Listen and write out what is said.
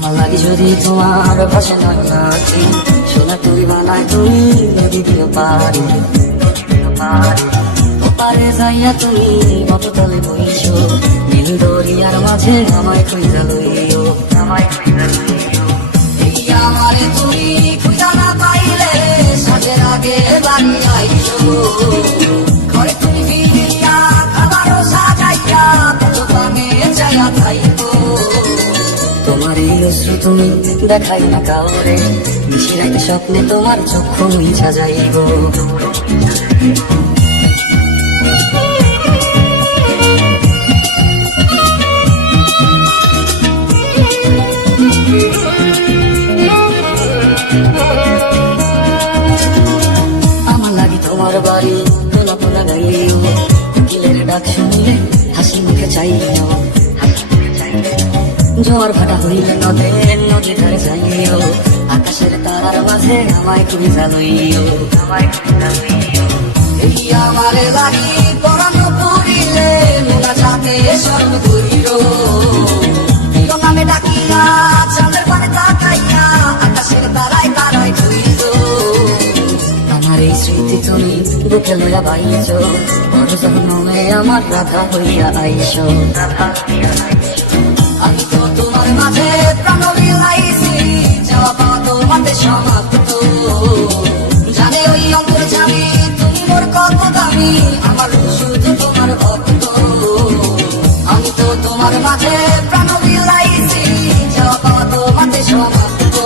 আমার লাগে যদি তোমার নয় নাকি সোনা তুই বানায় তুমি নদী দিও পারি ওপারে যাইয়া তুমি কত তলে বইছো নীল দরিয়ার মাঝে আমায় খুঁজা লইও, আমায় খুঁজা লইও। আমারে তুমি খুঁজা না পাইলে সাজের আগে বাড়ি আইছো তোমার এই অশ্রু তুমি দেখাই না কাউরে। মিশে রাখতে স্বপ্নে তোমার চক্ষু মিছা যাইব। আমার লাগে তোমার বাড়ি তোলা তোলা গাইও কোকিলের ডাক শুনলে হাসি মুখে চাইও জোয়ার ভাটা হইলে নদে নদী ধারে যাইও আকাশের তারার মাঝে আমায় তুমি এই আমার বাড়ি পরানো পড়িলে মোলা যাতে স্বর্ণ করিল। নামে ডাকিয়া পানে তাকাইয়া আকাশের তারায় তারায় ধুইল আমার রাধা হইয়া আইস। করে সমাপ্ত। জানে দামি, আমার শুধু তোমার ভক্ত। আমি তো তোমার মাঝে প্রাণ বিলাইছি যাওয়া তোমাতে সমাপ্ত।